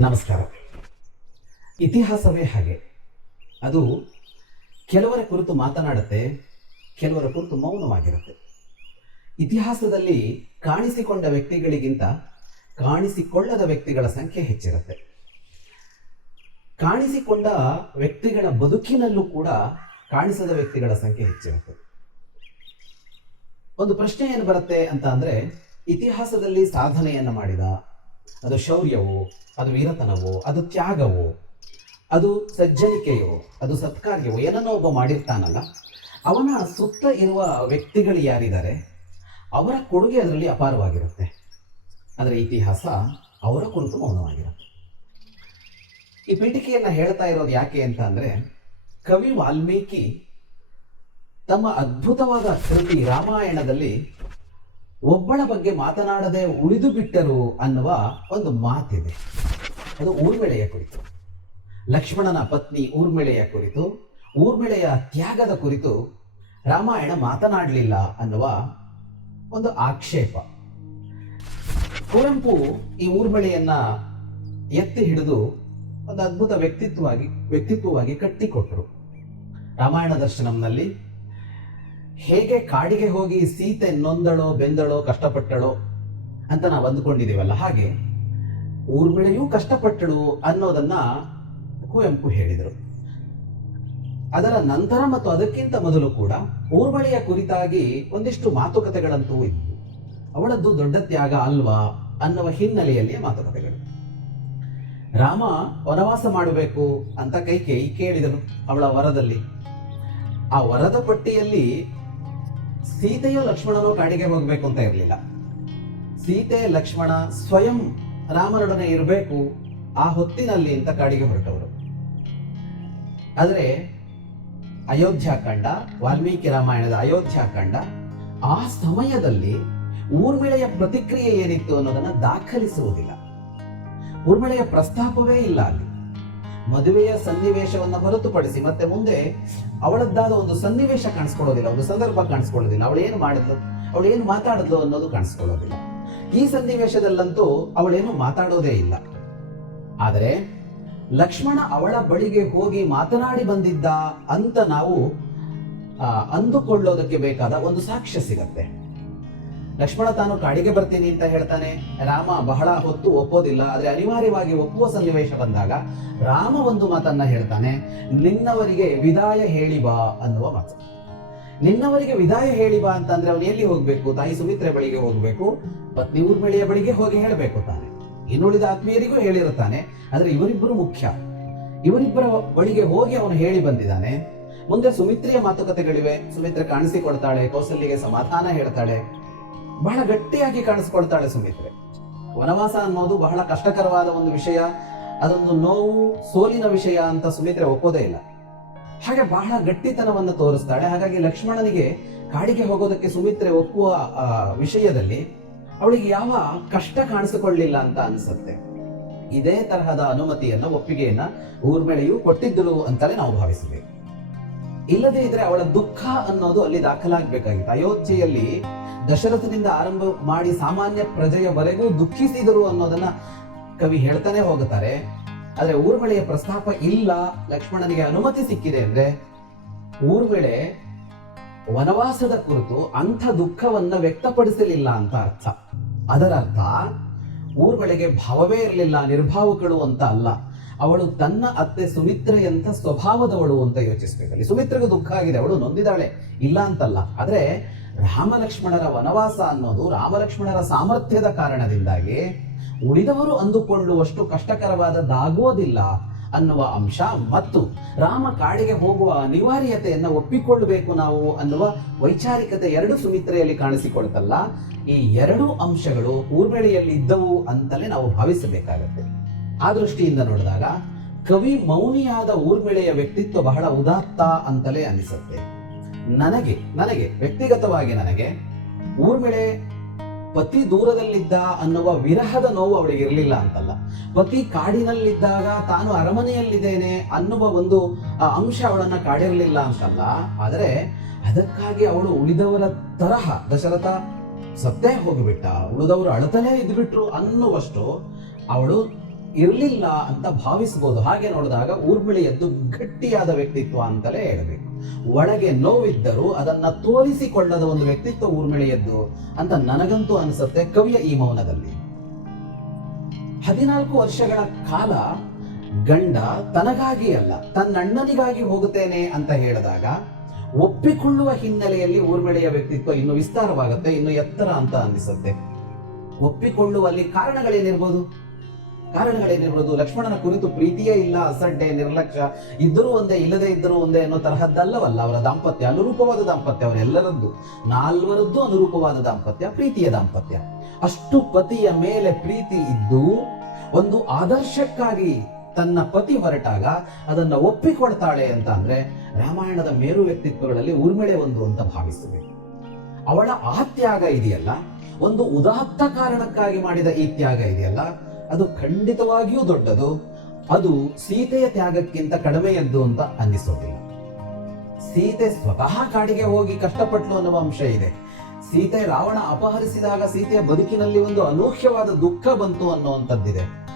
ನಮಸ್ಕಾರ. ಇತಿಹಾಸವೇ ಹಾಗೆ. ಅದು ಕೆಲವರ ಕುರಿತು ಮಾತನಾಡುತ್ತೆ, ಕೆಲವರ ಕುರಿತು ಮೌನವಾಗಿರುತ್ತೆ. ಇತಿಹಾಸದಲ್ಲಿ ಕಾಣಿಸಿಕೊಂಡ ವ್ಯಕ್ತಿಗಳಿಗಿಂತ ಕಾಣಿಸಿಕೊಳ್ಳದ ವ್ಯಕ್ತಿಗಳ ಸಂಖ್ಯೆ ಹೆಚ್ಚಿರುತ್ತೆ. ಕಾಣಿಸಿಕೊಂಡ ವ್ಯಕ್ತಿಗಳ ಬದುಕಿನಲ್ಲೂ ಕೂಡ ಕಾಣಿಸದ ವ್ಯಕ್ತಿಗಳ ಸಂಖ್ಯೆ ಹೆಚ್ಚಿರುತ್ತೆ. ಒಂದು ಪ್ರಶ್ನೆ ಏನು ಬರುತ್ತೆ ಅಂತ ಅಂದರೆ, ಇತಿಹಾಸದಲ್ಲಿ ಸಾಧನೆಯನ್ನು ಮಾಡಿದ ಅದು ಶೌರ್ಯವೋ, ಅದು ವೀರತನವೋ, ಅದು ತ್ಯಾಗವೋ, ಅದು ಸಜ್ಜನಿಕೆಯೋ, ಅದು ಸತ್ಕಾರ್ಯವೋ, ಏನನ್ನೋ ಒಬ್ಬ ಮಾಡಿರ್ತಾನಲ್ಲ, ಅವನ ಸುತ್ತ ಇರುವ ವ್ಯಕ್ತಿಗಳು ಯಾರಿದ್ದಾರೆ, ಅವರ ಕೊಡುಗೆ ಅದರಲ್ಲಿ ಅಪಾರವಾಗಿರುತ್ತೆ. ಅದರ ಇತಿಹಾಸ ಅವರ ಕುರಿತು ಮೌನವಾಗಿರುತ್ತೆ. ಈ ಪೀಠಿಕೆಯನ್ನು ಹೇಳ್ತಾ ಇರೋದು ಯಾಕೆ ಅಂತ ಅಂದ್ರೆ, ಕವಿ ವಾಲ್ಮೀಕಿ ತಮ್ಮ ಅದ್ಭುತವಾದ ಕೃತಿ ರಾಮಾಯಣದಲ್ಲಿ ಒಬ್ಬಳ ಬಗ್ಗೆ ಮಾತನಾಡದೆ ಉಳಿದು ಬಿಟ್ಟರು ಅನ್ನುವ ಒಂದು ಮಾತಿದೆ. ಅದು ಊರ್ಮಿಳೆಯ ಕುರಿತು. ಲಕ್ಷ್ಮಣನ ಪತ್ನಿ ಊರ್ಮಿಳೆಯ ಕುರಿತು, ಊರ್ಮಿಳೆಯ ತ್ಯಾಗದ ಕುರಿತು ರಾಮಾಯಣ ಮಾತನಾಡಲಿಲ್ಲ ಅನ್ನುವ ಒಂದು ಆಕ್ಷೇಪ. ಕುವೆಂಪು ಈ ಊರ್ಮಿಳೆಯನ್ನ ಎತ್ತಿ ಹಿಡಿದು ಒಂದು ಅದ್ಭುತ ವ್ಯಕ್ತಿತ್ವವಾಗಿ ವ್ಯಕ್ತಿತ್ವವಾಗಿ ಕಟ್ಟಿಕೊಟ್ರು ರಾಮಾಯಣ ದರ್ಶನಂನಲ್ಲಿ ಹೇಗೆ ಕಾಡಿಗೆ ಹೋಗಿ ಸೀತೆ ನೊಂದಳೋ ಬೆಂದಳೋ ಕಷ್ಟಪಟ್ಟಳೋ ಅಂತ ನಾವು ಅಂದುಕೊಂಡಿದ್ದೀವಲ್ಲ, ಹಾಗೆ ಊರ್ಮಿಳೆಯೂ ಕಷ್ಟಪಟ್ಟಳು ಅನ್ನೋದನ್ನ ಕುವೆಂಪು ಹೇಳಿದರು. ಅದರ ನಂತರ ಮತ್ತು ಅದಕ್ಕಿಂತ ಮೊದಲು ಕೂಡ ಊರ್ಮಳೆಯ ಕುರಿತಾಗಿ ಒಂದಿಷ್ಟು ಮಾತುಕತೆಗಳಂತೂ ಇತ್ತು ಅವಳದ್ದು ದೊಡ್ಡ ತ್ಯಾಗ ಅಲ್ವಾ ಅನ್ನುವ ಹಿನ್ನೆಲೆಯಲ್ಲಿ ಮಾತುಕತೆಗಳು. ರಾಮ ವನವಾಸ ಮಾಡಬೇಕು ಅಂತ ಕೈಕೇಯಿ ಕೇಳಿದನು ಅವಳ ವರದಲ್ಲಿ. ಆ ವರದ ಪಟ್ಟಿಯಲ್ಲಿ ಸೀತೆಯೋ ಲಕ್ಷ್ಮಣನೋ ಕಾಡಿಗೆ ಹೋಗ್ಬೇಕು ಅಂತ ಇರಲಿಲ್ಲ. ಸೀತೆ, ಲಕ್ಷ್ಮಣ ಸ್ವಯಂ ರಾಮನೊಡನೆ ಇರಬೇಕು, ಆ ಹೊತ್ತಿನಲ್ಲಿ ಅಂತ ಕಾಡಿಗೆ ಹೊರಟವರು. ಆದರೆ ಅಯೋಧ್ಯಾಕಾಂಡ ವಾಲ್ಮೀಕಿ ರಾಮಾಯಣದ ಅಯೋಧ್ಯಾಕಾಂಡ ಆ ಸಮಯದಲ್ಲಿ ಊರ್ಮಿಳೆಯ ಪ್ರತಿಕ್ರಿಯೆ ಏನಿತ್ತು ಅನ್ನೋದನ್ನ ದಾಖಲಿಸುವುದಿಲ್ಲ. ಊರ್ಮಿಳೆಯ ಪ್ರಸ್ತಾಪವೇ ಇಲ್ಲ ಅಲ್ಲಿ. ಮದುವೆಯ ಸನ್ನಿವೇಶವನ್ನು ಹೊರತುಪಡಿಸಿ ಮತ್ತೆ ಮುಂದೆ ಅವಳದ್ದಾದ ಒಂದು ಸನ್ನಿವೇಶ ಕಾಣಿಸ್ಕೊಳ್ಳೋದಿಲ್ಲ, ಒಂದು ಸಂದರ್ಭ ಕಾಣಿಸ್ಕೊಳ್ಳೋದಿಲ್ಲ. ಅವಳು ಏನು ಮಾಡಿದ್ಲು? ಅವಳು ಏನು ಮಾತಾಡಿದ್ಲು ಅನ್ನೋದು ಕಾಣಿಸ್ಕೊಳ್ಳೋದಿಲ್ಲ. ಈ ಸನ್ನಿವೇಶದಲ್ಲಂತೂ ಅವಳೇನು ಮಾತಾಡೋದೇ ಇಲ್ಲ. ಆದರೆ ಲಕ್ಷ್ಮಣ ಅವಳ ಬಳಿಗೆ ಹೋಗಿ ಮಾತನಾಡಿ ಬಂದಿದ್ದ ಅಂತ ನಾವು ಅಂದುಕೊಳ್ಳೋದಕ್ಕೆ ಬೇಕಾದ ಒಂದು ಸಾಕ್ಷ್ಯ ಸಿಗತ್ತೆ. ಲಕ್ಷ್ಮಣ ತಾನು ಕಾಡಿಗೆ ಬರ್ತೀನಿ ಅಂತ ಹೇಳ್ತಾನೆ. ರಾಮ ಬಹಳ ಹೊತ್ತು ಒಪ್ಪೋದಿಲ್ಲ. ಆದ್ರೆ ಅನಿವಾರ್ಯವಾಗಿ ಒಪ್ಪುವ ಸನ್ನಿವೇಶ ಬಂದಾಗ ರಾಮ ಒಂದು ಮಾತನ್ನ ಹೇಳ್ತಾನೆ. ನಿನ್ನವರಿಗೆ ವಿದಾಯ ಹೇಳಿ ಬಾ ಅನ್ನುವ ಮಾತು. ನಿನ್ನವರಿಗೆ ವಿದಾಯ ಹೇಳಿ ಬಾ ಅಂತಂದ್ರೆ ಅವನು ಎಲ್ಲಿ ಹೋಗ್ಬೇಕು? ತಾಯಿ ಸುಮಿತ್ರೆ ಬಳಿಗೆ ಹೋಗ್ಬೇಕು. ಪತ್ನಿ ಊರ್ಮಿಳೆಯ ಬಳಿಗೆ ಹೋಗಿ ಹೇಳಬೇಕು ತಾನೆ. ಇನ್ನುಳಿದ ಆತ್ಮೀಯರಿಗೂ ಹೇಳಿರುತ್ತಾನೆ. ಆದ್ರೆ ಇವರಿಬ್ಬರು ಮುಖ್ಯ. ಇವರಿಬ್ಬರ ಬಳಿಗೆ ಹೋಗಿ ಅವನು ಹೇಳಿ ಬಂದಿದ್ದಾನೆ. ಮುಂದೆ ಸುಮಿತ್ರಿಯ ಮಾತುಕತೆಗಳಿವೆ. ಸುಮಿತ್ರೆ ಕಾಣಿಸಿಕೊಡ್ತಾಳೆ ಕೌಸಲ್ಯಗೆ ಸಮಾಧಾನ ಹೇಳ್ತಾಳೆ. ಬಹಳ ಗಟ್ಟಿಯಾಗಿ ಕಾಣಿಸ್ಕೊಳ್ತಾಳೆ ಸುಮಿತ್ರೆ. ವನವಾಸ ಅನ್ನೋದು ಬಹಳ ಕಷ್ಟಕರವಾದ ಒಂದು ವಿಷಯ, ಅದೊಂದು ನೋವು, ಸೋಲಿನ ವಿಷಯ ಅಂತ ಸುಮಿತ್ರೆ ಒಪ್ಪೋದೇ ಇಲ್ಲ. ಹಾಗೆ ಬಹಳ ಗಟ್ಟಿತನವನ್ನು ತೋರಿಸ್ತಾಳೆ. ಹಾಗಾಗಿ ಲಕ್ಷ್ಮಣನಿಗೆ ಕಾಡಿಗೆ ಹೋಗೋದಕ್ಕೆ ಸುಮಿತ್ರೆ ಒಪ್ಪುವ ವಿಷಯದಲ್ಲಿ ಅವಳಿಗೆ ಯಾವ ಕಷ್ಟ ಕಾಣಿಸಿಕೊಳ್ಳಿಲ್ಲ ಅಂತ ಅನ್ಸುತ್ತೆ. ಇದೇ ತರಹದ ಅನುಮತಿಯನ್ನ, ಒಪ್ಪಿಗೆಯನ್ನ ಊರ್ಮಿಳೆಯು ಕೊಟ್ಟಿದ್ದಳು ಅಂತಲೇ ನಾವು ಭಾವಿಸಬೇಕು. ಇಲ್ಲದೇ ಇದ್ರೆ ಅವಳ ದುಃಖ ಅನ್ನೋದು ಅಲ್ಲಿ ದಾಖಲಾಗಬೇಕಾಗಿತ್ತು. ಅಯೋಧ್ಯೆಯಲ್ಲಿ ದಶರಥನಿಂದ ಆರಂಭ ಮಾಡಿ ಸಾಮಾನ್ಯ ಪ್ರಜೆಯವರೆಗೂ ದುಃಖಿಸಿದರು ಅನ್ನೋದನ್ನ ಕವಿ ಹೇಳ್ತಾನೆ ಹೋಗುತ್ತಾರೆ. ಆದ್ರೆ ಊರ್ಮಳೆಯ ಪ್ರಸ್ತಾಪ ಇಲ್ಲ, ಲಕ್ಷ್ಮಣನಿಗೆ ಅನುಮತಿ ಸಿಕ್ಕಿದೆ ಅಂದ್ರೆ ಊರ್ಮಳೆ ವನವಾಸದ ಕುರಿತು ಅಂಥ ದುಃಖವನ್ನ ವ್ಯಕ್ತಪಡಿಸಲಿಲ್ಲ ಅಂತ ಅರ್ಥ. ಅದರ ಅರ್ಥ ಊರ್ಮಿಳೆಗೆ ಭಾವವೇ ಇರಲಿಲ್ಲ ನಿರ್ಭಾವಕಳು ಅಂತ ಅಲ್ಲ. ಅವಳು ತನ್ನ ಅತ್ತೆ ಸುಮಿತ್ರೆಯಂತ ಸ್ವಭಾವದವಳು ಅಂತ ಯೋಚಿಸ್ಬೇಕಲ್ಲಿ ಸುಮಿತ್ರೆಗೂ ದುಃಖ ಆಗಿದೆ, ಅವಳು ನೊಂದಿದಾಳೆ ಇಲ್ಲ ಅಂತಲ್ಲ. ಆದ್ರೆ ರಾಮಲಕ್ಷ್ಮಣರ ವನವಾಸ ಅನ್ನೋದು ರಾಮಲಕ್ಷ್ಮಣರ ಸಾಮರ್ಥ್ಯದ ಕಾರಣದಿಂದಾಗಿ ಉಳಿದವರು ಅಂದುಕೊಳ್ಳುವಷ್ಟು ಕಷ್ಟಕರವಾದದ್ದಾಗೋದಿಲ್ಲ ಅನ್ನುವ ಅಂಶ ಮತ್ತು ರಾಮ ಕಾಡಿಗೆ ಹೋಗುವ ಅನಿವಾರ್ಯತೆಯನ್ನು ಒಪ್ಪಿಕೊಳ್ಳಬೇಕು ನಾವು ಅನ್ನುವ ವೈಚಾರಿಕತೆ ಎರಡು ಸುಮಿತ್ರೆಯಲ್ಲಿ ಕಾಣಿಸಿಕೊಳ್ತಲ್ಲ, ಈ ಎರಡು ಅಂಶಗಳು ಊರ್ಬೆಳೆಯಲ್ಲಿ ಇದ್ದವು ಅಂತಲೇ ನಾವು ಭಾವಿಸಬೇಕಾಗತ್ತೆ. ಆ ದೃಷ್ಟಿಯಿಂದ ನೋಡಿದಾಗ ಕವಿ ಮೌನಿಯಾದ ಊರ್ಮಿಳೆಯ ವ್ಯಕ್ತಿತ್ವ ಬಹಳ ಉದಾತ್ತ ಅಂತಲೇ ಅನಿಸುತ್ತೆ. ನನಗೆ ನನಗೆ, ವ್ಯಕ್ತಿಗತವಾಗಿ ನನಗೆ ಊರ್ಮಿಳೆ ಪತಿ ದೂರದಲ್ಲಿದ್ದ ಅನ್ನುವ ವಿರಹದ ನೋವು ಅವಳಿಗೆ ಇರಲಿಲ್ಲ ಅಂತಲ್ಲ. ಪತಿ ಕಾಡಿನಲ್ಲಿದ್ದಾಗ ತಾನು ಅರಮನೆಯಲ್ಲಿದ್ದೇನೆ ಅನ್ನುವ ಒಂದು ಅಂಶ ಅವಳನ್ನ ಕಾಡಿರಲಿಲ್ಲ ಅಂತಲ್ಲ. ಆದರೆ ಅದಕ್ಕಾಗಿ ಅವಳು ಉಳಿದವರ ತರಹ ದಶರಥ ಸತ್ತೇ ಹೋಗಿಬಿಟ್ಟ. ಉಳಿದವರು ಅಳತಲೇ ಇದ್ಬಿಟ್ರು ಅನ್ನುವಷ್ಟು ಅವಳು ಇರಲಿಲ್ಲ ಅಂತ ಭಾವಿಸಬಹುದು ಹಾಗೆ ನೋಡಿದಾಗ ಊರ್ಮಿಳೆಯದ್ದು ಗಟ್ಟಿಯಾದ ವ್ಯಕ್ತಿತ್ವ ಅಂತಲೇ ಹೇಳಬೇಕು. ಒಳಗೆ ನೋವಿದ್ದರೂ ಅದನ್ನ ತೋರಿಸಿಕೊಳ್ಳದ ಒಂದು ವ್ಯಕ್ತಿತ್ವ ಊರ್ಮಿಳೆಯದ್ದು ಅಂತ ನನಗಂತೂ ಅನಿಸುತ್ತೆ ಕವಿಯ ಈ ಮೌನದಲ್ಲಿ. ಹದಿನಾಲ್ಕು ವರ್ಷಗಳ ಕಾಲ ಗಂಡ ತನಗಾಗಿ ಅಲ್ಲ, ತನ್ನಣ್ಣನಿಗಾಗಿ ಹೋಗುತ್ತೇನೆ ಅಂತ ಹೇಳಿದಾಗ ಒಪ್ಪಿಕೊಳ್ಳುವ ಹಿನ್ನೆಲೆಯಲ್ಲಿ ಊರ್ಮಿಳೆಯ ವ್ಯಕ್ತಿತ್ವ ಇನ್ನು ವಿಸ್ತಾರವಾಗುತ್ತೆ, ಇನ್ನು ಎತ್ತರ ಅಂತ ಅನಿಸುತ್ತೆ. ಒಪ್ಪಿಕೊಳ್ಳುವಲ್ಲಿ ಕಾರಣಗಳೇನಿರ್ಬೋದು? ಕಾರಣಗಳೇನಿರ್ಬೋದು? ಲಕ್ಷ್ಮಣನ ಕುರಿತು ಪ್ರೀತಿಯೇ ಇಲ್ಲ, ಅಸಡ್ಡೆ, ನಿರ್ಲಕ್ಷ್ಯ, ಇದ್ದರೂ ಒಂದೇ, ಇಲ್ಲದೆ ಇದ್ದರೂ ಒಂದೇ ಅನ್ನೋ ತರಹದ್ದಲ್ಲವಲ್ಲ ಅವರ ದಾಂಪತ್ಯ? ಅನುರೂಪವಾದ ದಾಂಪತ್ಯ ಅವರೆಲ್ಲರದ್ದು. ನಾಲ್ವರದ್ದು ಅನುರೂಪವಾದ ದಾಂಪತ್ಯ, ಪ್ರೀತಿಯ ದಾಂಪತ್ಯ. ಅಷ್ಟು ಪತಿಯ ಮೇಲೆ ಪ್ರೀತಿ ಇದ್ದು, ಒಂದು ಆದರ್ಶಕ್ಕಾಗಿ ತನ್ನ ಪತಿ ಹೊರಟಾಗ ಅದನ್ನ ಒಪ್ಪಿಕೊಳ್ತಾಳೆ ಅಂತ ಅಂದ್ರೆ ರಾಮಾಯಣದ ಮೇರು ವ್ಯಕ್ತಿತ್ವಗಳಲ್ಲಿ ಉರ್ಮಿಳೆ ಒಂದು ಅಂತ ಭಾವಿಸಬೇಕು ಅವಳ ಆ ತ್ಯಾಗ ಇದೆಯಲ್ಲ? ಒಂದು ಉದಾತ್ತ ಕಾರಣಕ್ಕಾಗಿ ಮಾಡಿದ ಈ ತ್ಯಾಗ ಇದೆಯಲ್ಲ? ಅದು ಖಂಡಿತವಾಗಿಯೂ ದೊಡ್ಡದು. ಅದು ಸೀತೆಯ ತ್ಯಾಗಕ್ಕಿಂತ ಕಡಿಮೆಯದ್ದು ಅಂತ ಅನ್ನಿಸೋದಿಲ್ಲ. ಸೀತೆ ಸ್ವತಃ ಕಾಡಿಗೆ ಹೋಗಿ ಕಷ್ಟಪಟ್ಲು ಅನ್ನುವ ಅಂಶ ಇದೆ. ಸೀತೆ ರಾವಣ ಅಪಹರಿಸಿದಾಗ ಸೀತೆಯ ಬದುಕಿನಲ್ಲಿ ಒಂದು ಅನೂಹ್ಯವಾದ ದುಃಖ ಬಂತು ಅನ್ನುವಂಥದ್ದಿದೆ.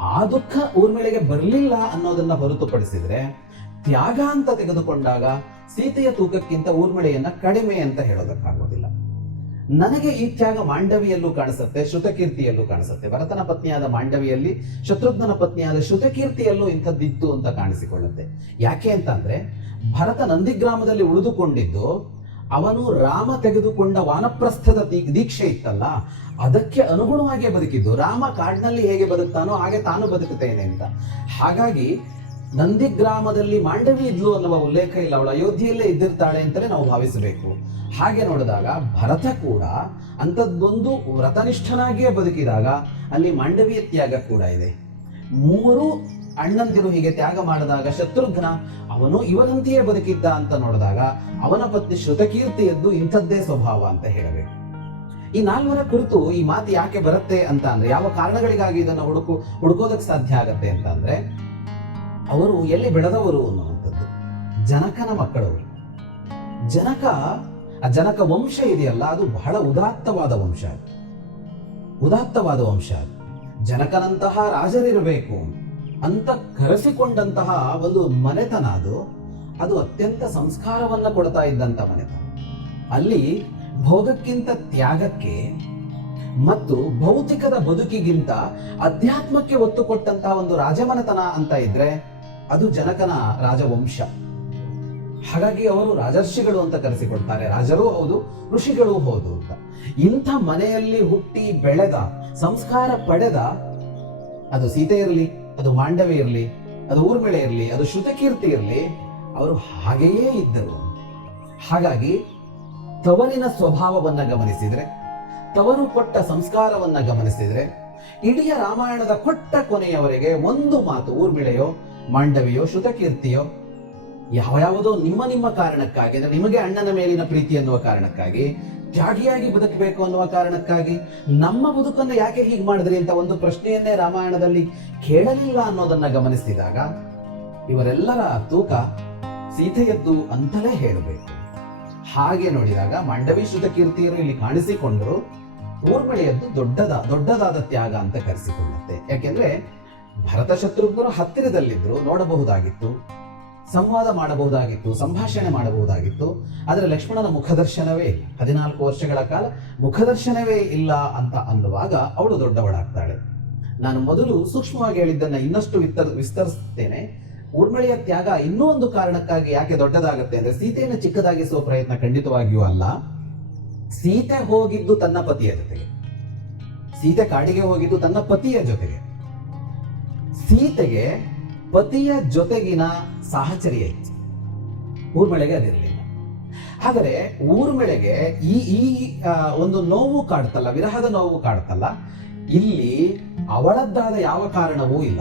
ಆ ದುಃಖ ಊರ್ಮಿಳೆಗೆ ಬರಲಿಲ್ಲ ಅನ್ನೋದನ್ನ ಹೊರತುಪಡಿಸಿದ್ರೆ ತ್ಯಾಗ ಅಂತ ತೆಗೆದುಕೊಂಡಾಗ ಸೀತೆಯ ತೂಕಕ್ಕಿಂತ ಊರ್ಮಿಳೆಯನ್ನ ಕಡಿಮೆ ಅಂತ ಹೇಳೋದಕ್ಕಾಗೋದಿಲ್ಲ. ನನಗೆ ಈ ತ್ಯಾಗ ಮಾಂಡವಿಯಲ್ಲೂ ಕಾಣಿಸುತ್ತೆ, ಶ್ರುತಕೀರ್ತಿಯಲ್ಲೂ ಕಾಣಿಸುತ್ತೆ. ಭರತನ ಪತ್ನಿಯಾದ ಮಾಂಡವಿಯಲ್ಲಿ ಶತ್ರುಘ್ನನ ಪತ್ನಿಯಾದ ಶ್ರುತಕೀರ್ತಿಯಲ್ಲೂ ಇಂಥದ್ದಿತ್ತು ಅಂತ ಕಾಣಿಸಿಕೊಳ್ಳುತ್ತೆ. ಯಾಕೆ ಅಂತಂದ್ರೆ, ಭರತ ನಂದಿಗ್ರಾಮದಲ್ಲಿ ಉಳಿದುಕೊಂಡಿದ್ದು, ಅವನು ರಾಮ ತೆಗೆದುಕೊಂಡ ವಾನಪ್ರಸ್ಥದ ದೀಕ್ಷೆ ಇತ್ತಲ್ಲ, ಅದಕ್ಕೆ ಅನುಗುಣವಾಗಿ ಬದುಕಿದ್ದು. ರಾಮ ಕಾಡಿನಲ್ಲಿ ಹೇಗೆ ಬದುಕ್ತಾನೋ ಹಾಗೆ ತಾನು ಬದುಕುತ್ತೇನೆ ಅಂತ. ಹಾಗಾಗಿ ನಂದಿಗ್ರಾಮದಲ್ಲಿ ಮಾಂಡವಿ ಇದ್ಲು ಅನ್ನುವ ಉಲ್ಲೇಖ ಇಲ್ಲ. ಅವಳು ಅಯೋಧ್ಯೆಯಲ್ಲೇ ಇದ್ದಿರ್ತಾಳೆ ಅಂತಲೇ ನಾವು ಭಾವಿಸಬೇಕು. ಹಾಗೆ ನೋಡಿದಾಗ ಭರತ ಕೂಡ ಅಂಥದ್ದೊಂದು ವ್ರತನಿಷ್ಠನಾಗಿಯೇ ಬದುಕಿದಾಗ ಅಲ್ಲಿ ಮಾಂಡವಿಯ ತ್ಯಾಗ ಕೂಡ ಇದೆ. ಮೂರು ಅಣ್ಣಂದಿರು ಹೀಗೆ ತ್ಯಾಗ ಮಾಡಿದಾಗ ಶತ್ರುಘ್ನ ಅವನು ಇವನಂತೆಯೇ ಬದುಕಿದ್ದ ಅಂತ ನೋಡಿದಾಗ ಅವನ ಪತ್ನಿ ಶ್ರುತಕೀರ್ತಿಯದ್ದು ಇಂಥದ್ದೇ ಸ್ವಭಾವ ಅಂತ ಹೇಳಬೇಕು. ಈ ನಾಲ್ವರ ಕುರಿತು ಈ ಮಾತು ಯಾಕೆ ಬರುತ್ತೆ ಅಂತ ಅಂದ್ರೆ ಯಾವ ಕಾರಣಗಳಿಗಾಗಿ ಇದನ್ನು ಹುಡುಕು ಹುಡುಕೋದಕ್ಕೆ ಸಾಧ್ಯ ಆಗತ್ತೆ ಅಂತ ಅಂದ್ರೆ ಅವರು ಎಲ್ಲಿ ಬೆಳೆದವರು ಅನ್ನುವಂಥದ್ದು. ಜನಕನ ಮಕ್ಕಳವರು. ಜನಕ, ಆ ಜನಕ ವಂಶ ಇದೆಯಲ್ಲ, ಅದು ಬಹಳ ಉದಾತ್ತವಾದ ವಂಶ ಅದು. ಉದಾತ್ತವಾದ ವಂಶ ಅದು. ಜನಕನಂತಹ ರಾಜರಿರಬೇಕು. ಅಂತ ಕರೆಸಿಕೊಂಡಂತಹ ಒಂದು ಮನೆತನ ಅದು. ಅದು ಅತ್ಯಂತ ಸಂಸ್ಕಾರವನ್ನು ಕೊಡ್ತಾ ಇದ್ದಂಥ ಮನೆತನ. ಅಲ್ಲಿ ಭೋಗಕ್ಕಿಂತ ತ್ಯಾಗಕ್ಕೆ ಮತ್ತು ಭೌತಿಕದ ಬದುಕಿಗಿಂತ ಅಧ್ಯಾತ್ಮಕ್ಕೆ ಒತ್ತು ಕೊಟ್ಟಂತಹ ಒಂದು ರಾಜಮನೆತನ ಅಂತ ಇದ್ರೆ ಅದು ಜನಕನ ರಾಜವಂಶ. ಹಾಗಾಗಿ ಅವರು ರಾಜರ್ಷಿಗಳು ಅಂತ ಕರೆಸಿಕೊಳ್ತಾರೆ ರಾಜರೂ ಹೌದು, ಋಷಿಗಳೂ ಹೌದು ಅಂತ. ಇಂಥ ಮನೆಯಲ್ಲಿ ಹುಟ್ಟಿ ಬೆಳೆದ, ಸಂಸ್ಕಾರ ಪಡೆದ, ಅದು ಸೀತೆ ಇರಲಿ, ಅದು ಮಾಂಡವಿ ಇರಲಿ, ಅದು ಊರ್ಮಿಳೆ ಇರಲಿ, ಅದು ಶ್ರುತಕೀರ್ತಿ ಇರಲಿ, ಅವರು ಹಾಗೆಯೇ ಇದ್ದರು. ಹಾಗಾಗಿ ತವರಿನ ಸ್ವಭಾವವನ್ನ ಗಮನಿಸಿದ್ರೆ, ತವರು ಕೊಟ್ಟ ಸಂಸ್ಕಾರವನ್ನ ಗಮನಿಸಿದ್ರೆ ಇಡೀ ರಾಮಾಯಣದ ಕೊಟ್ಟ ಕೊನೆಯವರೆಗೆ ಒಂದು ಮಾತು ಊರ್ಮಿಳೆಯೋ ಮಾಂಡವಿಯೋ ಶ್ರುತಕೀರ್ತಿಯೋ ಯಾವ ಯಾವುದೋ ನಿಮ್ಮ ನಿಮ್ಮ ಕಾರಣಕ್ಕಾಗಿ, ಅಂದ್ರೆ ನಿಮಗೆ ಅಣ್ಣನ ಮೇಲಿನ ಪ್ರೀತಿ ಅನ್ನುವ ಕಾರಣಕ್ಕಾಗಿ ತ್ಯಾಗಿಯಾಗಿ ಬದುಕಬೇಕು ಅನ್ನುವ ಕಾರಣಕ್ಕಾಗಿ, ನಮ್ಮ ಬದುಕನ್ನು ಯಾಕೆ ಹೀಗೆ ಮಾಡಿದ್ರಿ ಅಂತ ಒಂದು ಪ್ರಶ್ನೆಯನ್ನೇ ರಾಮಾಯಣದಲ್ಲಿ ಕೇಳಲಿಲ್ಲ ಅನ್ನೋದನ್ನ ಗಮನಿಸಿದಾಗ, ಇವರೆಲ್ಲರ ತೂಕ ಸೀತೆಯದ್ದು ಅಂತಲೇ ಹೇಳಬೇಕು. ಹಾಗೆ ನೋಡಿದಾಗ ಮಾಂಡವಿ ಶ್ರುತ ಕೀರ್ತಿಯರು ಇಲ್ಲಿ ಕಾಣಿಸಿಕೊಂಡರು, ಊರ್ಮಿಳೆಯದ್ದು ದೊಡ್ಡದ, ದೊಡ್ಡದಾದ ತ್ಯಾಗ ಅಂತ ಕರೆಸಿಕೊಳ್ಳುತ್ತೆ. ಯಾಕೆಂದ್ರೆ ಭರತ ಶತ್ರುಘ್ನರು ಹತ್ತಿರದಲ್ಲಿದ್ದರು ನೋಡಬಹುದಾಗಿತ್ತು, ಸಂವಾದ ಮಾಡಬಹುದಾಗಿತ್ತು, ಸಂಭಾಷಣೆ ಮಾಡಬಹುದಾಗಿತ್ತು. ಆದರೆ ಲಕ್ಷ್ಮಣನ ಮುಖದರ್ಶನವೇ ಇಲ್ಲ. ಹದಿನಾಲ್ಕು ವರ್ಷಗಳ ಕಾಲ ಮುಖದರ್ಶನವೇ ಇಲ್ಲ ಅಂತ ಅನ್ನುವಾಗ ಅವಳು ದೊಡ್ಡವಳಾಗ್ತಾಳೆ. ನಾನು ಮೊದಲು ಸೂಕ್ಷ್ಮವಾಗಿ ಹೇಳಿದ್ದನ್ನ ಇನ್ನಷ್ಟು ವಿಸ್ತರ್ ವಿಸ್ತರಿಸುತ್ತೇನೆ ಊರ್ಮಳೆಯ ತ್ಯಾಗ ಇನ್ನೂ ಒಂದು ಕಾರಣಕ್ಕಾಗಿ ಯಾಕೆ ದೊಡ್ಡದಾಗುತ್ತೆ ಅಂದ್ರೆ ಸೀತೆಯನ್ನು ಚಿಕ್ಕದಾಗಿಸುವ ಪ್ರಯತ್ನ ಖಂಡಿತವಾಗಿಯೂ ಅಲ್ಲ. ಸೀತೆ ಹೋಗಿದ್ದು ತನ್ನ ಪತಿಯ ಜೊತೆಗೆ. ಸೀತೆ ಕಾಡಿಗೆ ಹೋಗಿದ್ದು ತನ್ನ ಪತಿಯ ಜೊತೆಗೆ. ಸೀತೆಗೆ ಪತಿಯ ಜೊತೆಗಿನ ಸಾಹಚರ್ಯ ಇತ್ತು. ಊರ್ಮಿಳೆಗೆ ಅದಿರಲಿಲ್ಲ. ಆದರೆ ಊರ್ಮಿಳೆಗೆ ಈ ಈ ಒಂದು ನೋವು ಕಾಡ್ತಲ್ಲ, ವಿರಹದ ನೋವು ಕಾಡ್ತಲ್ಲ, ಇಲ್ಲಿ ಅವಳದ್ದಾದ ಯಾವ ಕಾರಣವೂ ಇಲ್ಲ.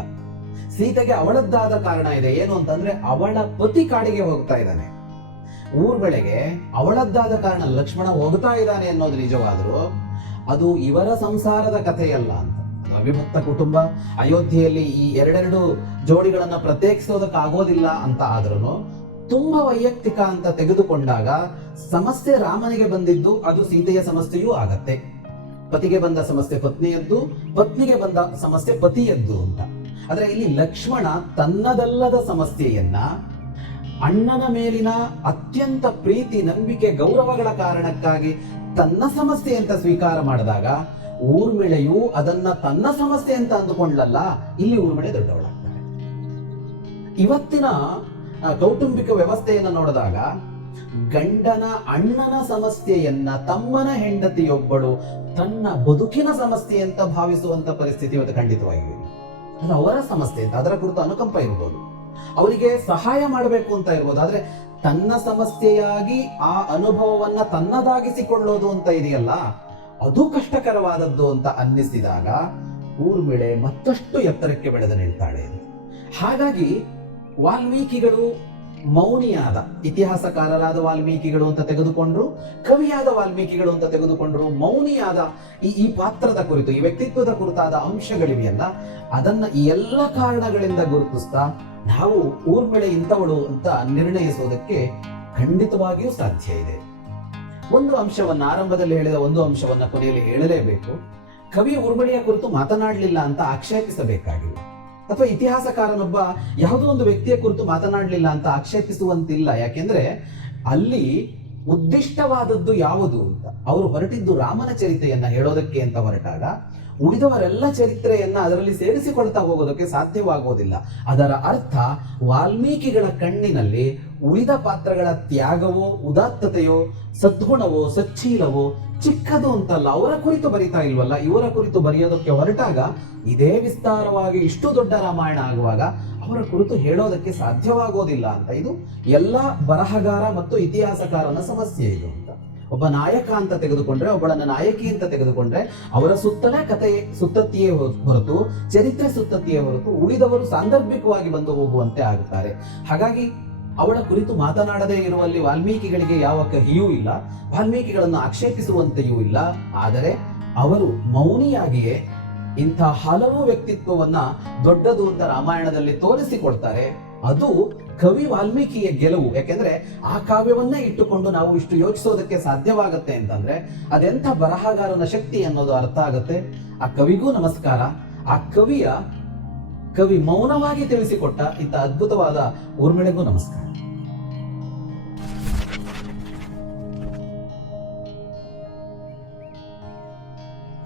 ಸೀತೆಗೆ ಅವಳದ್ದಾದ ಕಾರಣ ಇದೆ ಏನು ಅಂತಂದ್ರೆ ಅವಳ ಪತಿ ಕಾಡಿಗೆ ಹೋಗ್ತಾ ಇದ್ದಾನೆ. ಊರ್ಗಳಿಗೆ ಅವಳದ್ದಾದ ಕಾರಣ ಲಕ್ಷ್ಮಣ ಹೋಗ್ತಾ ಇದ್ದಾನೆ ಅನ್ನೋದು ನಿಜವಾದರೂ ಅದು ಇವರ ಸಂಸಾರದ ಕಥೆಯಲ್ಲ ಅಂತ. ಅವಿಭಕ್ತ ಕುಟುಂಬ, ಅಯೋಧ್ಯೆಯಲ್ಲಿ ಈ ಎರಡೆರಡು ಜೋಡಿಗಳನ್ನ ಪ್ರತ್ಯೇಕಿಸೋದಕ್ಕಾಗೋದಿಲ್ಲ ಅಂತ ಆದ್ರೂ ತುಂಬಾ ವೈಯಕ್ತಿಕ ಅಂತ ತೆಗೆದುಕೊಂಡಾಗ ಸಮಸ್ಯೆ ರಾಮನಿಗೆ ಬಂದಿದ್ದು, ಅದು ಸೀತೆಯ ಸಮಸ್ಯೆಯೂ ಆಗತ್ತೆ. ಪತಿಗೆ ಬಂದ ಸಮಸ್ಯೆ ಪತ್ನಿಯದ್ದು, ಪತ್ನಿಗೆ ಬಂದ ಸಮಸ್ಯೆ ಪತಿಯದ್ದು ಅಂತ. ಆದ್ರೆ ಇಲ್ಲಿ ಲಕ್ಷ್ಮಣ ತನ್ನದಲ್ಲದ ಸಮಸ್ಯೆಯನ್ನ ಅಣ್ಣನ ಮೇಲಿನ ಅತ್ಯಂತ ಪ್ರೀತಿ, ನಂಬಿಕೆ, ಗೌರವಗಳ ಕಾರಣಕ್ಕಾಗಿ ತನ್ನ ಸಮಸ್ಯೆ ಅಂತ ಸ್ವೀಕಾರ ಮಾಡಿದಾಗ ಊರ್ಮಿಳೆಯು ಅದನ್ನ ತನ್ನ ಸಮಸ್ಯೆ ಅಂತ ಅಂದುಕೊಂಡ್ಲಲ್ಲ, ಇಲ್ಲಿ ಊರ್ಮಿಳೆ ದೊಡ್ಡವಳಾಗ್ತಾರೆ ಇವತ್ತಿನ ಕೌಟುಂಬಿಕ ವ್ಯವಸ್ಥೆಯನ್ನು ನೋಡಿದಾಗ, ಗಂಡನ ಅಣ್ಣನ ಸಮಸ್ಯೆಯನ್ನ, ತಮ್ಮನ ಹೆಂಡತಿಯೊಬ್ಬಳು ತನ್ನ ಬದುಕಿನ ಸಮಸ್ಯೆ ಅಂತ ಭಾವಿಸುವಂತ ಪರಿಸ್ಥಿತಿ ಇವತ್ತು ಖಂಡಿತವಾಗಿದೆ ಅದು ಅವರ ಸಮಸ್ಯೆ ಅಂತ, ಅದರ ಕುರಿತು ಅನುಕಂಪ ಇರ್ಬೋದು. ಅವರಿಗೆ ಸಹಾಯ ಮಾಡಬೇಕು ಅಂತ ಇರ್ಬೋದು, ಆದ್ರೆ ತನ್ನ ಸಮಸ್ಯೆಯಾಗಿ ಆ ಅನುಭವವನ್ನ ತನ್ನದಾಗಿಸಿಕೊಳ್ಳೋದು ಅಂತ ಇದೆಯಲ್ಲ ಅದು ಕಷ್ಟಕರವಾದದ್ದು ಅಂತ ಅನ್ನಿಸಿದಾಗ ಊರ್ಮಿಳೆ ಮತ್ತಷ್ಟು ಎತ್ತರಕ್ಕೆ ಬೆಳೆದು ನಿಲ್ತಾಳೆ. ಹಾಗಾಗಿ ವಾಲ್ಮೀಕಿಗಳು ಮೌನಿಯಾದ, ಇತಿಹಾಸಕಾರರಾದ ವಾಲ್ಮೀಕಿಗಳು ಅಂತ ತೆಗೆದುಕೊಂಡ್ರು, ಕವಿಯಾದ ವಾಲ್ಮೀಕಿಗಳು ಅಂತ ತೆಗೆದುಕೊಂಡ್ರು, ಮೌನಿಯಾದ ಈ ಈ ಪಾತ್ರದ ಕುರಿತು, ಈ ವ್ಯಕ್ತಿತ್ವದ ಕುರಿತಾದ ಅಂಶಗಳಿವೆಯಲ್ಲ, ಅದನ್ನ ಈ ಎಲ್ಲ ಕಾರಣಗಳಿಂದ ಗುರುತಿಸ್ತಾ ನಾವು ಊರ್ಮಿಳೆ ಇಂಥವಳು ಅಂತ ನಿರ್ಣಯಿಸುವುದಕ್ಕೆ ಖಂಡಿತವಾಗಿಯೂ ಸಾಧ್ಯ ಇದೆ. ಒಂದು ಅಂಶವನ್ನ, ಆರಂಭದಲ್ಲಿ ಹೇಳಿದ ಒಂದು ಅಂಶವನ್ನ ಕೊನೆಯಲ್ಲಿ ಹೇಳಲೇಬೇಕು. ಕವಿ ಊರ್ಮಿಳೆಯ ಕುರಿತು ಮಾತನಾಡಲಿಲ್ಲ ಅಂತ ಆಕ್ಷೇಪಿಸಬೇಕಾಗಿಲ್ಲ ಅಥವಾ ಇತಿಹಾಸಕಾರನೊಬ್ಬ ಯಾವುದೋ ಒಂದು ವ್ಯಕ್ತಿಯ ಕುರಿತು ಮಾತನಾಡಲಿಲ್ಲ ಅಂತ ಆಕ್ಷೇಪಿಸುವಂತಿಲ್ಲ. ಯಾಕೆಂದ್ರೆ ಅಲ್ಲಿ ಉದ್ದಿಷ್ಟವಾದದ್ದು ಯಾವುದು ಅಂತ. ಅವರು ಹೊರಟಿದ್ದು ರಾಮನ ಚರಿತೆಯನ್ನ ಹೇಳೋದಕ್ಕೆ ಅಂತ ಹೊರಟಾಗ ಉಳಿದವರೆಲ್ಲ ಚರಿತ್ರೆಯನ್ನ ಅದರಲ್ಲಿ ಸೇರಿಸಿಕೊಳ್ತಾ ಹೋಗೋದಕ್ಕೆ ಸಾಧ್ಯವಾಗುವುದಿಲ್ಲ ಅದರ ಅರ್ಥ ವಾಲ್ಮೀಕಿಗಳ ಕಣ್ಣಿನಲ್ಲಿ ಉಳಿದ ಪಾತ್ರಗಳ ತ್ಯಾಗವೋ, ಉದಾತ್ತತೆಯೋ, ಸದ್ಗುಣವೋ, ಸಚ್ಚೀಲವೋ ಚಿಕ್ಕದು ಅಂತಲ್ಲ, ಅವರ ಕುರಿತು ಬರಿತಾ ಇಲ್ವಲ್ಲ, ಇವರ ಕುರಿತು ಬರೆಯೋದಕ್ಕೆ ಹೊರಟಾಗ ಇದೇ ವಿಸ್ತಾರವಾಗಿ ಇಷ್ಟು ದೊಡ್ಡ ರಾಮಾಯಣ ಆಗುವಾಗ ಅವರ ಕುರಿತು ಹೇಳೋದಕ್ಕೆ ಸಾಧ್ಯವಾಗೋದಿಲ್ಲ ಅಂತ. ಇದು ಎಲ್ಲ ಬರಹಗಾರ ಮತ್ತು ಇತಿಹಾಸಕಾರನ ಸಮಸ್ಯೆ ಇದು. ಒಬ್ಬ ನಾಯಕ ಅಂತ ತೆಗೆದುಕೊಂಡ್ರೆ, ಒಬ್ಬಳನ್ನ ನಾಯಕಿ ಅಂತ ತೆಗೆದುಕೊಂಡ್ರೆ, ಅವರ ಸುತ್ತಲೇ ಕಥೆ ಸುತ್ತತ್ತಿಯೇ ಹೊರತು, ಚರಿತ್ರೆ ಸುತ್ತತ್ತಿಯೇ ಹೊರತು ಉಳಿದವರು ಸಾಂದರ್ಭಿಕವಾಗಿ ಬಂದು ಹೋಗುವಂತೆ ಆಗುತ್ತಾರೆ. ಹಾಗಾಗಿ ಅವಳ ಕುರಿತು ಮಾತನಾಡದೇ ಇರುವಲ್ಲಿ ವಾಲ್ಮೀಕಿಗಳಿಗೆ ಯಾವ ಕಹಿಯೂ ಇಲ್ಲ, ವಾಲ್ಮೀಕಿಗಳನ್ನು ಆಕ್ಷೇಪಿಸುವಂತೆಯೂ ಇಲ್ಲ. ಆದರೆ ಅವರು ಮೌನಿಯಾಗಿಯೇ ಇಂಥ ಹಲವು ವ್ಯಕ್ತಿತ್ವವನ್ನ ದೊಡ್ಡದು ಅಂತ ರಾಮಾಯಣದಲ್ಲಿ ತೋರಿಸಿಕೊಡ್ತಾರೆ. ಅದು ಕವಿ ವಾಲ್ಮೀಕಿಯ ಗೆಲುವು. ಯಾಕೆಂದ್ರೆ ಆ ಕಾವ್ಯವನ್ನೇ ಇಟ್ಟುಕೊಂಡು ನಾವು ಇಷ್ಟು ಯೋಚಿಸೋದಕ್ಕೆ ಸಾಧ್ಯವಾಗತ್ತೆ ಅಂತಂದ್ರೆ ಅದೆಂಥ ಬರಹಗಾರನ ಶಕ್ತಿ ಅನ್ನೋದು ಅರ್ಥ ಆಗುತ್ತೆ. ಆ ಕವಿಗೂ ನಮಸ್ಕಾರ. ಆ ಕವಿಯ ಕವಿ ಮೌನವಾಗಿ ತಿಳಿಸಿಕೊಟ್ಟ ಇಂಥ ಅದ್ಭುತವಾದ ಊರ್ಮಿಳೆಗೂ ನಮಸ್ಕಾರ.